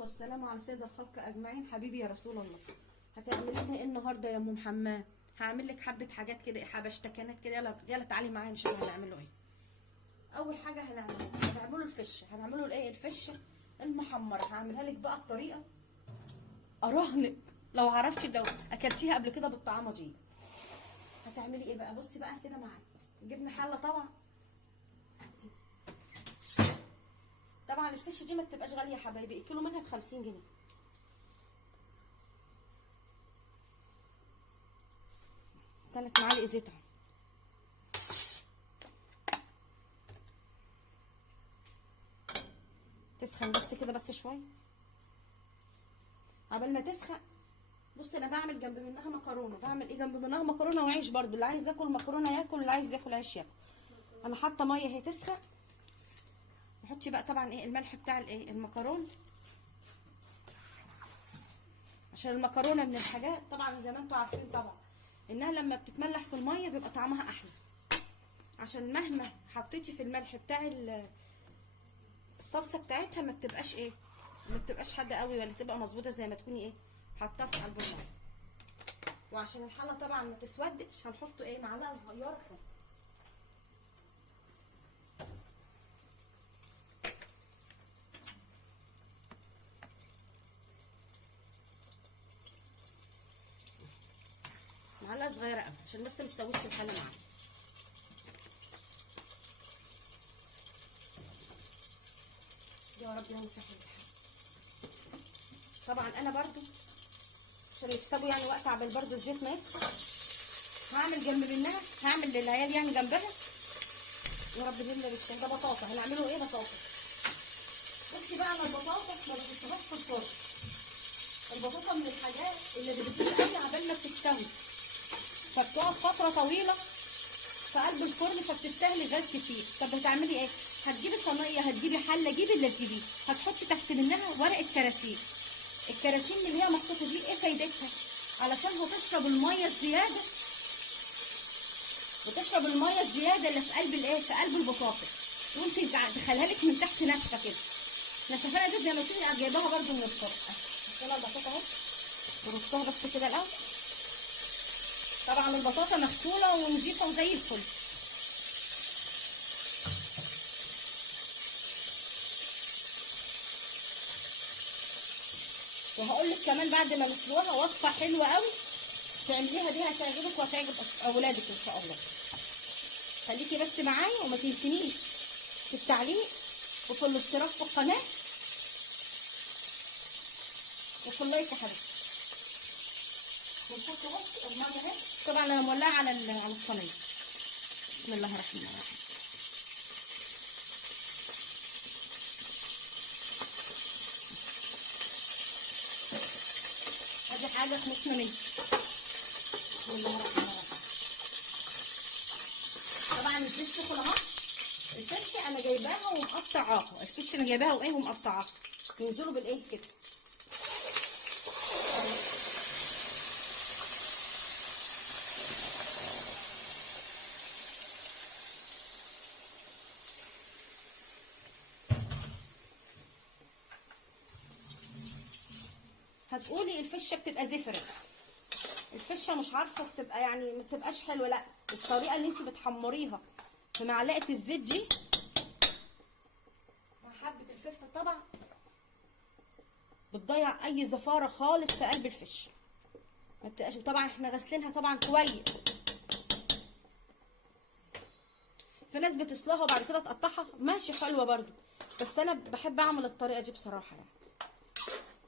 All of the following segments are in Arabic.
والسلام على سيد الخلق اجمعين. حبيبي يا رسول الله، هتعملي لنا ايه النهارده يا ام محمد؟ هعمل لك حبه حاجات كده، حبشتكنات كده. يلا يلا تعالي معايا نشوف هنعمله ايه. اول حاجه هنعمله الفشه. هنعمله الايه؟ الفشه المحمره. هعملها لك بقى بطريقه اراهنك لو عرفتي، لو اكلتيها قبل كده بالطعامه دي. هتعملي ايه بقى؟ بصي بقى كده معايا. جبنا حله طبعا. طبعا الفشه دي ما بتبقاش غاليه يا حبايبي، الكيلو منها ب50 جنيه. كانت معالق زيت اهو. تسخن بس كده بس شويه. قبل ما تسخن بصي انا بعمل جنب منها مكرونه. بعمل ايه جنب منها؟ مكرونه وعيش برضو. اللي عايز ياكل مكرونه ياكل، اللي عايز ياكل عيش ياكل. انا حاطه ميه اهي تسخن. نحطي بقى طبعا ايه الملح بتاع الايه المكرونه، عشان المكرونه من الحاجات طبعا زي ما انتم عارفين طبعا انها لما بتتملح في الميه بيبقى طعمها احلى. عشان مهما حطيتي في الملح بتاع الصلصه بتاعتها ما بتبقاش ايه، ما بتبقاش حادة قوي ولا تبقى مظبوطه زي ما تكوني ايه حاطاها في قلب الميه. وعشان الحله طبعا ما تسودش هنحط ايه معلقه صغيره خل. معلقه صغيره قوي عشان بس ما تستويش الحله معايا. يا رب يا مسهل الحال. طبعا انا برضو عشان يكسبوا يعني وقت عبال برضو الزيت ما يسخن هعمل جنب منها، هعمل للعيال يعني جنبها. يا رب دي اللي ده بطاطا. هنعمله ايه؟ بطاطا. بصي بقى انا البطاطا ما بحطهاش في الفرن. البطاطا من الحاجات اللي بتتقلي عبال ما بتستوي، فبتقعد فتره طويله في قلب الفرن فبتستهلك غاز كتير. طب هتعملي ايه؟ هتجيبي صينيه، هتجيبي حله، جيبي اللي تجيبيه، هتحطي تحت منها ورقه كراتين. الكراتين اللي هي محطوطه دي ايه فايدتها؟ علشان هتشرب الميه الزياده، وتشرب الميه الزياده اللي في قلب الايه، في قلب البطاطا، وانت تخليها لك من تحت ناشفه كده. نشفانه دي زي ما تكوني جايباها برده من الفرن. انا البطاطا اهي برصها بس كده الاول. طبعا البطاطا مغسوله ونضيفه وزي الفل. وهقول لك كمان بعد ما نسلوها وصفه حلوه قوي تعمليها دي هتعجبك وهتعجب اولادك ان شاء الله. خليكي بس معايا وما تنسينيش في التعليق وفي الاشتراك في القناه وفي اللايك يا حبيبتي. ونحط بس الميه اهي. طبعا انا مولعه على الصينيه. بسم الله الرحمن الرحيم. ادي حاجه خلصنا منها. بسم الله الرحمن الرحيم. طبعا الزيت سخن اهو. الفشه انا جايباها ومقطعاها. الفشه انا جايباها وايه ومقطعاها. ينزلوا بالايه كده. هتقولي الفشه بتبقى زفره، الفشه مش عارفه بتبقى يعني ما بتبقاش حلوه. لا، الطريقه اللي انت بتحمريها في معلقه الزيت دي مع حبه الفلفل طبعا بتضيع اي زفاره خالص في قلب الفشه. ما بتبقاش طبعا احنا غاسلينها طبعا كويس. في ناس بتسلقها وبعد كده تقطعها ماشي حلوه برضو، بس انا بحب اعمل الطريقه دي بصراحه يعني.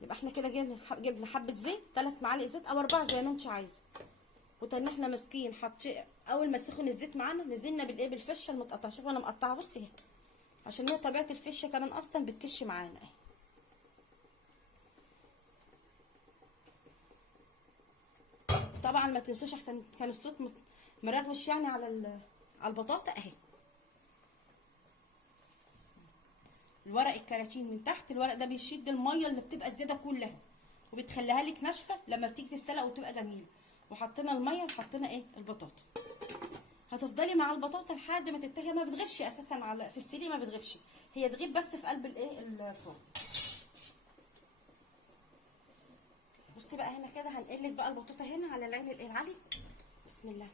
يبقى احنا كده جبنا حبه زيت، 3 معالق زيت او 4 زي ما انت عايزه. وتاني احنا ماسكين حاطين اول ما سخن الزيت معانا نزلنا بالايه بالفشه المتقطعه. شوفوا انا مقطعه بصي اهي عشان هي طبيعه الفشه كمان اصلا بتكش معانا اهي. طبعا ما تنسوش احسن كان الصوت مرغوش يعني على البطاطا اهي. الورق الكراتين من تحت، الورق ده بيشد الميه اللي بتبقى الزياده كلها وبتخليها لك ناشفه لما بتيجي تستلق وتبقى جميله. وحطينا الميه وحطينا ايه البطاطا. هتفضلي مع البطاطا لحد ما تنتهي. ما بتغيبش اساسا في السلي، ما بتغيبش، هي تغيب بس في قلب الايه الفرن. بصي بقى هنا كده هنقلب بقى البطاطا هنا على العين العالي. بسم الله.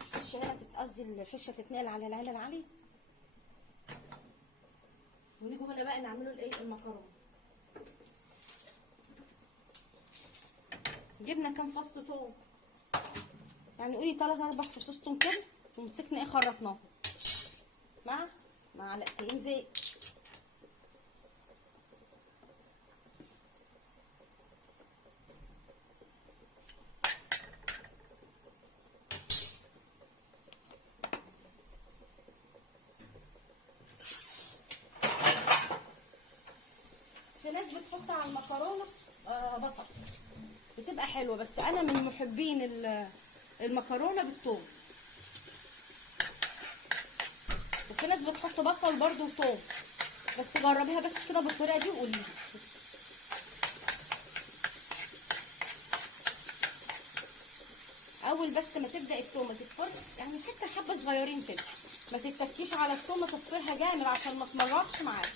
الفشه هنا قصدي الفشه تتنقل على العين العالي. ونيجوا هنا بقى نعمله الايه المكرونه. جبنا كام فص توم، يعني قولي 3 4 فصوص توم كده، ومسكنا ايه خرطناه مع معلقتين زيت. في ناس بتحط على المكرونه بصل، بتبقى حلوه، بس انا من محبين المكرونه بالثوم. وفي ناس بتحط بصل برده وثوم، بس تجربيها بس كده بالطريقه دي وقولي لي. اول بس ما تبدا الثومه تصفر، يعني حته حبه صغيرين كده، ما تتكيش على الثومه تصفرها جامد عشان ما تمررش معاك.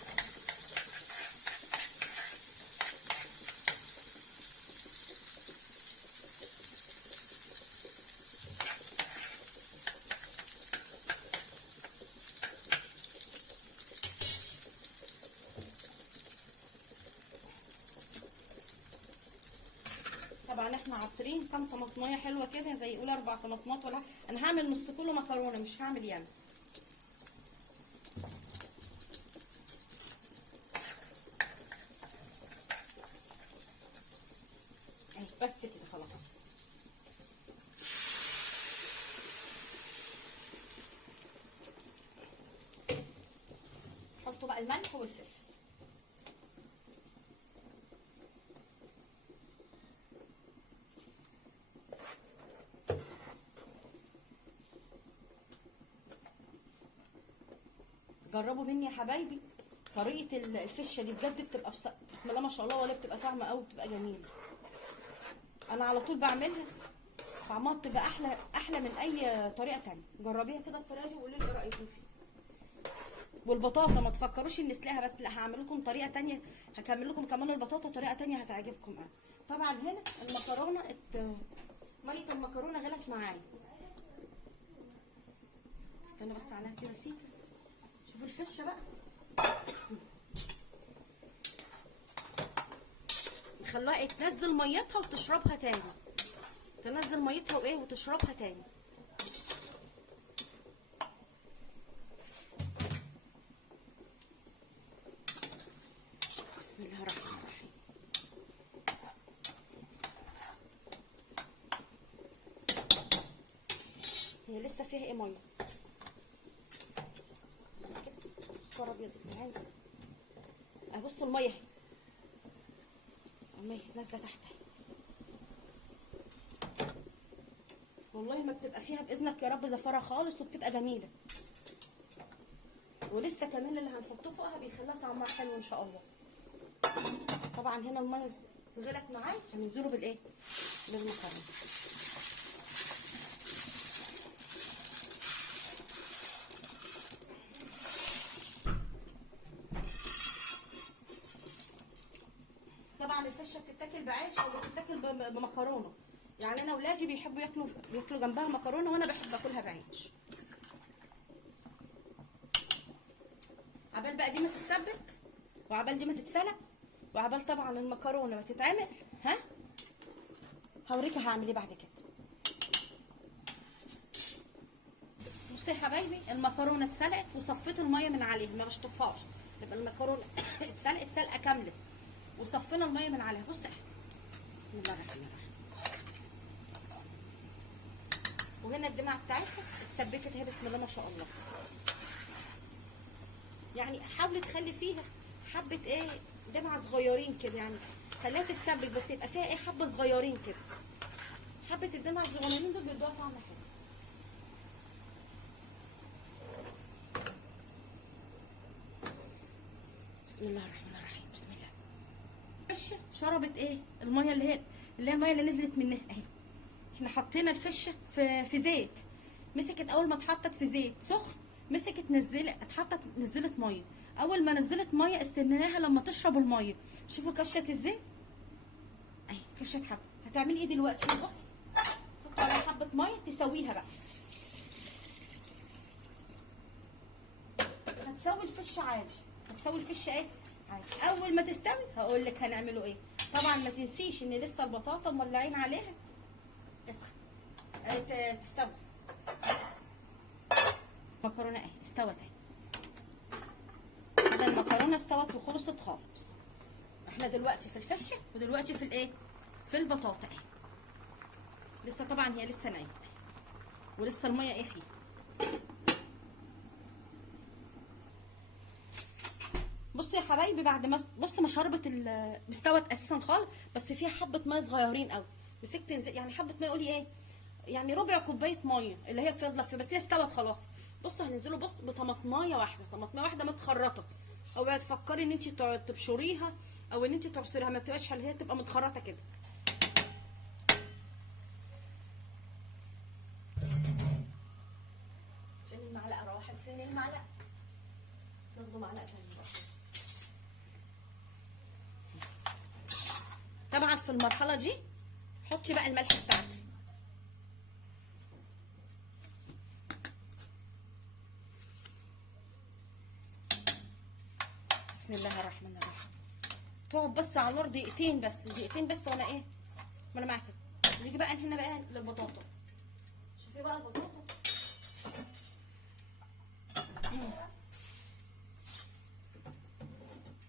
طبعا احنا عصرين كام طماطميه حلوه كده، زي يقول 4 طماطمات ولا. انا هعمل نص كيلو مكرونه، مش هعمل ياما. اهي بس كده خلاص. حطوا بقى الملح والفلفل. جربوا مني يا حبايبي طريقه الفشه دي، بجد بتبقى بسم الله ما شاء الله، ولا بتبقى طعمه قوي، بتبقى جميله. انا على طول بعملها، طعمها بتبقى احلى من اي طريقه تانية. جربيها كده الطريقه دي وقولي لي ايه رايكم فيها. والبطاطا ما تفكروش ان نسلقها بس، لا هعمل لكم طريقه تانية، هكمل لكم كمان البطاطا طريقه تانية هتعجبكم. انا طبعا هنا المكرونه ميه المكرونه غلت معايا. استنى بس عليها كده سيكه. شوفوا الفشه بقى، نخليها تنزل ميتها وتشربها تاني، تنزل ميتها وايه وتشربها تاني. بسم الله الرحمن الرحيم. هي لسه فيها ايه ميه كده، ابيض العين. بصوا الميه اهي، الميه نازله تحت اهي. والله ما بتبقى فيها باذنك يا رب زفاره خالص، وبتبقى جميله. ولسه كمان اللي هنحطه فوقها بيخليها طعمها حلو ان شاء الله. طبعا هنا الميه غلت معايا، هننزله بالايه بالمكرونه. طبعا الفشه بتتاكل بعيش او بتتاكل بمكرونه، يعني انا ولادي بيحبوا ياكلوا جنبها مكرونه، وانا بحب اكلها بعيش. عبال بقى دي ما تتسبك، وعبال دي ما تتسلق، وعبال طبعا المكرونه ما تتعمل، هوريكي هعمل ايه بعد كده. بصي يا حبايبي، المكرونه اتسلقت وصفيت الميه من عليها، ما بشطفهاش، تبقى المكرونه اتسلقت سلقه كامله وصفينا الميه من عليها. بصي بسم الله الرحمن الرحيم. وهنا الدمعه بتاعتها اتسبكت اهي، بسم الله ما شاء الله. يعني حاولي تخلي فيها حبه ايه دمعه صغيرين كده، يعني خليها تتسبك بس يبقى فيها ايه حبه صغيرين كده. حبه الدمعه الصغيرين دول بيدوها طعم حلو. بسم الله الرحمن الرحيم. بسم الله. الفشه شربت ايه الميه اللي هي الميه اللي نزلت منها اهي. احنا حطينا الفشه في زيت، مسكت اول ما اتحطت في زيت سخن مسكت نزلت اتحطت نزلت ميه، اول ما نزلت ميه استنيناها لما تشرب الميه. شوفوا كشت ازاي اهي، كشت حبه. هتعملي ايه دلوقتي؟ بص، حطي عليها حبه ميه تسويها بقى. هتسوي الفش عادي، هتسوي الفش ايه عادي. اول ما تستوي هقول لك هنعمله ايه. طبعا ما تنسيش ان لسه البطاطا مولعين عليها تسخن تستوي. المكرونه اهي استوت اهي، كده المكرونه استوت وخلصت خالص. احنا دلوقتي في الفشه ودلوقتي في الايه، في البطاطا اهي. لسه طبعا هي لسه نايمه ولسه الميه ايه فيها. بصوا يا حبايبي، بعد ما بصوا ما شربت استوت اساسا خالص، بس فيها حبه ميه صغيرين قوي. مسكت يعني حبه ميه، قولي ايه يعني ربع كوبايه ميه اللي هي فاضله فيها، بس هي استوت خلاص. بصوا هننزلوا بص بطماطمايه واحده، طماطمايه واحده متخرطه. اوعي تفكري ان انت تبشريها او ان انت تعصريها، ما بتبقاش حلوه، هي تبقى متخرطه كده. فين المعلقه؟ راحت فين المعلقه؟ ناخدوا معلقه ثانيه بقى. طبعا في المرحله دي حطي بقى الملح بتاعتي. بسم الله الرحمن الرحيم. تقعد بس على النار دقيقتين بس، دقيقتين بس. وانا ايه، ما انا معاك كده. نيجي بقى هنا بقى للبطاطا. شوفي بقى البطاطا.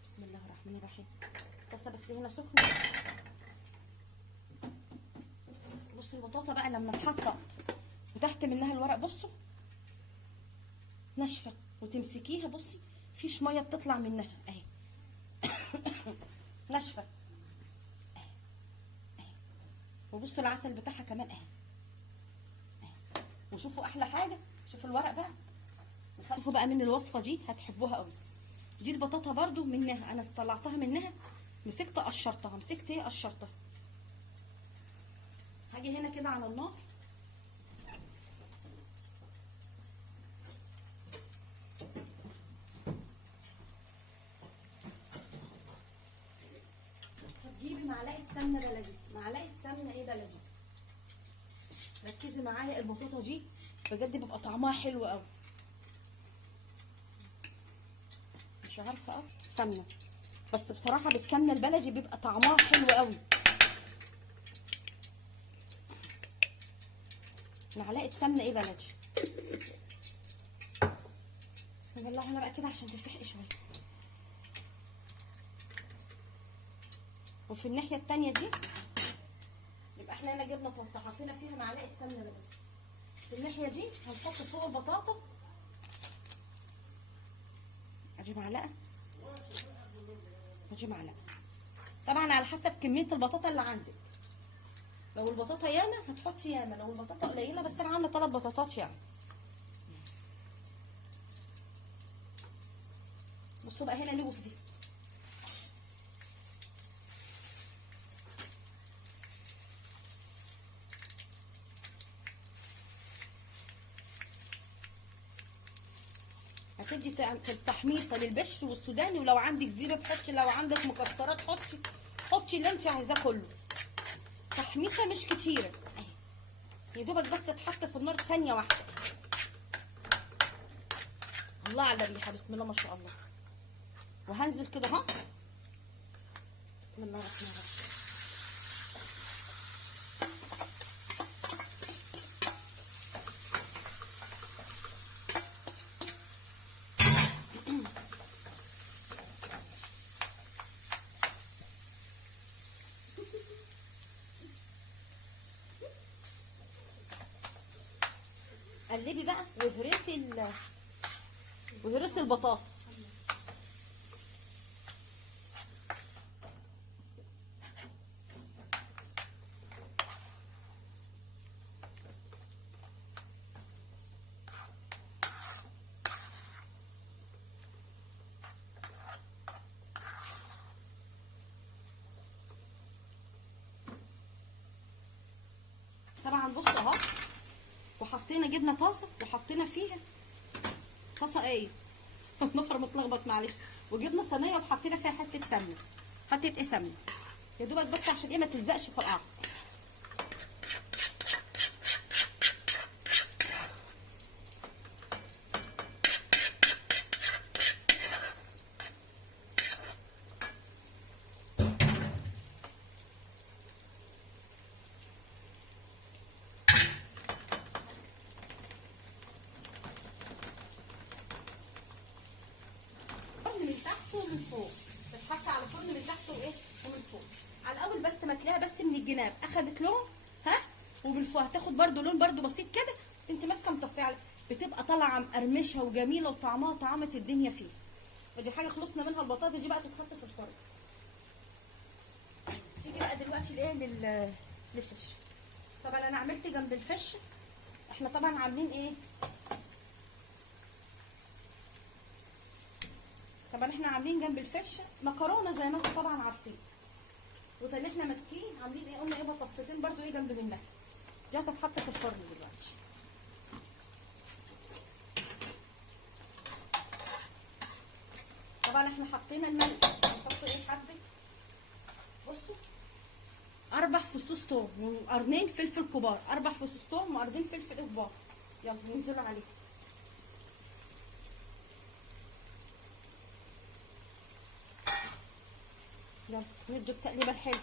بسم الله الرحمن الرحيم. بس هنا سخنه. بصوا البطاطا بقى لما اتحطت وتحت منها الورق، بصوا ناشفه، وتمسكيها بصي فيش ميه بتطلع منها اهي. ناشفه اهي اهي. وبصوا العسل بتاعها كمان اهي اهي. وشوفوا احلى حاجه، شوفوا الورق بقى. شوفوا بقى من الوصفه دي هتحبوها قوي. دي البطاطا برده منها، انا طلعتها منها، مسكت قشرتها. مسكت ايه؟ قشرتها. هاجي هنا كده على النار، هتجيبي معلقه سمنه بلدي. معلقه سمنه ايه بلدي. ركزي معايا، البطاطا دي بجد بيبقى طعمها حلو قوي. مش عارفه سمنه، بس بصراحه بالسمنه البلدي بيبقى طعمها حلو قوي. معلقه سمنه ايه بلدي. نطلعها هنا بقى كده عشان تسحق شويه. وفي الناحيه التانيه دي يبقى احنا هنا جبنا طاسه حطينا فيها معلقه سمنه بلدي. في الناحيه دي هنحط فوق البطاطا ادي معلقه ادي معلقه، طبعا على حسب كميه البطاطا اللي عندك. لو البطاطا ياما هتحطي ياما، لو البطاطا قليله، بس انا عامله 3 بطاطات يعني. بصوا بقى هنا ليه في دي. هتدي تحميصه للبش والسوداني، ولو عندك زيره حطي، لو عندك مكسرات حطي اللي انت عايزاه كله. تحميصه مش كتيره اهي، يا دوبك بس تتحط في النار ثانيه واحده. الله على الريحه، بسم الله ما شاء الله. وهنزل كده اهو، بسم الله الرحمن الرحيم. قلبي بقى وهرسي البطاطا. طبعا بصوا اهو، وحطينا جبنا طاسه وحطينا فيها طاسه ايه النفر متلخبط معلش. وجبنا صينيه وحطينا فيها حته سمنه، حته ايه سمنه يا دوبك بس عشان ايه ما تلزقش في القعر. من تحت ومن فوق، بتحط على الفرن من تحت وايه ومن فوق. على الاول بس ما تلاقيها بس من الجناب اخدت لون، ها، ومن فوق هتاخد برده لون برده بسيط كده، انت ماسكه مطفيه بتبقى طالعه مقرمشه وجميله وطعمها طعمه الدنيا فيه. ودي حاجه خلصنا منها. البطاطا دي بقى تتحط في الفرن. تيجي بقى دلوقتي لايه للفش. طبعا انا عملت جنب الفش، احنا طبعا عاملين ايه، طبعا احنا عاملين جنب الفش مكرونه زي ما انتم طبعا عارفين. وزي اللي احنا ماسكين عاملين ايه، قلنا ايه بطاطستين برده ايه جنب منها. دي هتتحط في الفرن دلوقتي. طبعا احنا حطينا الملح، هنحط ايه حبه، بصوا 4 فصوص توم وقرنين فلفل كبار، 4 فصوص توم وقرنين فلفل كبار. يلا ننزلوا عليه. يلا ندوا التقليبه الحلوه.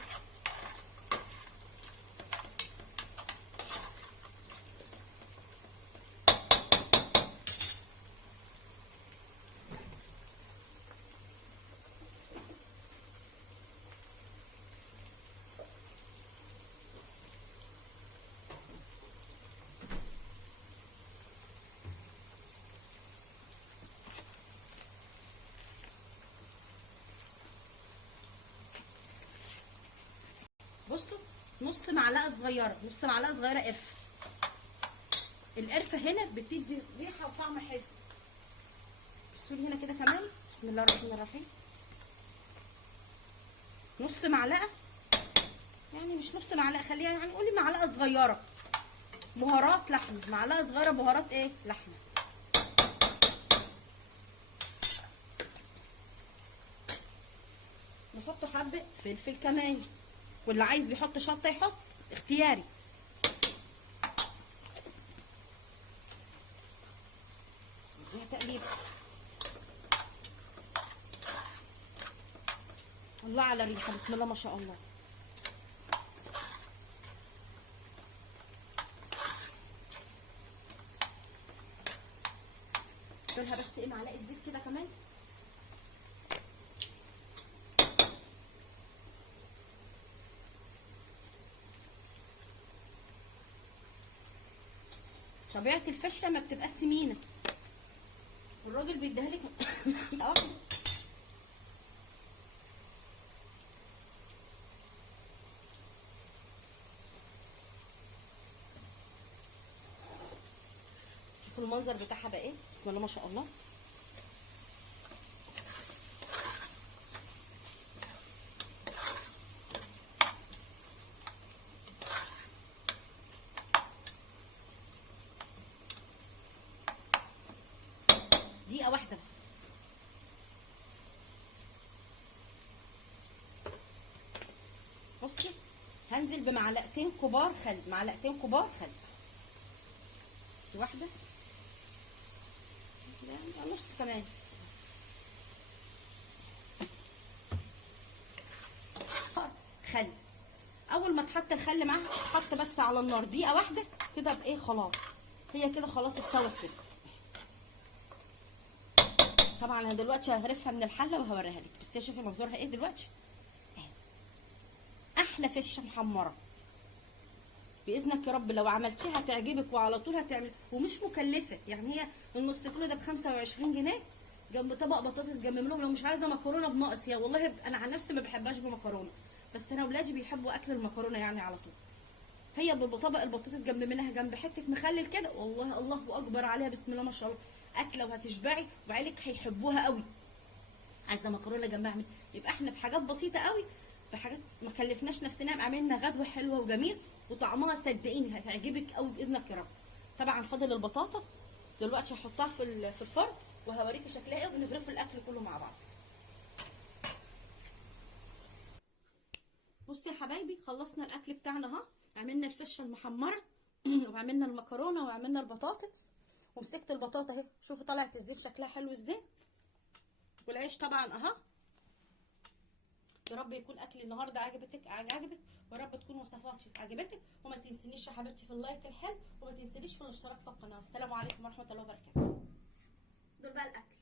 بصوا نص معلقه صغيره، نص معلقه صغيره قرفه. القرفه هنا بتدي ريحه وطعم حلو. بصوا هنا كده كمان، بسم الله الرحمن الرحيم. نص معلقه، يعني مش نص معلقه، خليها يعني قولي معلقه صغيره بهارات لحمه، معلقه صغيره بهارات ايه لحمه. نحط حبه فلفل كمان، واللي عايز يحط شطه يحط، اختياري. نديها تقليبه. الله على الريحه، بسم الله ما شاء الله. شيلها بس ايه معلقه زيت كده كمان. طبيعه الفشه ما بتبقاش سمينه، والراجل بيديها لك شوفوا المنظر بتاعها بقى ايه، بسم الله ما شاء الله. دقيقة واحدة بس. بصي هنزل بمعلقتين كبار خل، معلقتين كبار خل. واحدة، نص كمان. خل. اول ما تحط الخل معاها تحط بس على النار دقيقة واحدة كده بايه، خلاص هي كده خلاص استوت كده. طبعا انا دلوقتي هغرفها من الحله وهوريها لك، بس شوفي منظرها ايه دلوقتي. احلى فشه محمره باذنك يا رب. لو عملتيها هتعجبك وعلى طول هتعمل، ومش مكلفه يعني. هي النص كيلو ده ب 25 جنيه جنب طبق بطاطس جنب منهم. لو مش عايزه مكرونه بناقص، هي والله انا عن نفسي ما بحبهاش بمكرونه، بس انا ولادي بيحبوا اكل المكرونه يعني على طول. هي بطبق البطاطس جنب منها جنب حته مخلل كده، والله الله اكبر عليها، بسم الله ما شاء الله. اكله وهتشبعي وعيالك هيحبوها قوي. عايزه مكرونه جنبها اعمل. يبقى احنا بحاجات بسيطه قوي، بحاجات ما كلفناش نفسنا، عملنا غدوه حلوه وجميل وطعمها صدقيني هتعجبك قوي باذنك يا رب. طبعا فاضل البطاطا دلوقتي هحطها في الفرن وهوريكي شكلها ايه وبنغرفوا الاكل كله مع بعض. بصي يا حبايبي، خلصنا الاكل بتاعنا اهو. عملنا الفشه المحمره وعملنا المكرونه وعملنا البطاطس، ومسكت البطاطا اهي، شوفوا طلعت ازاي، شكلها حلو ازاي. والعيش طبعا اهو. يا رب يكون اكل النهارده عجبك، ويا رب تكون وصفاتي عجبتك. وما تنسينيش يا حبيبتي في اللايك الحلو، وما تنسينيش في الاشتراك في القناه. السلام عليكم ورحمه الله وبركاته. دول بقى الاكل.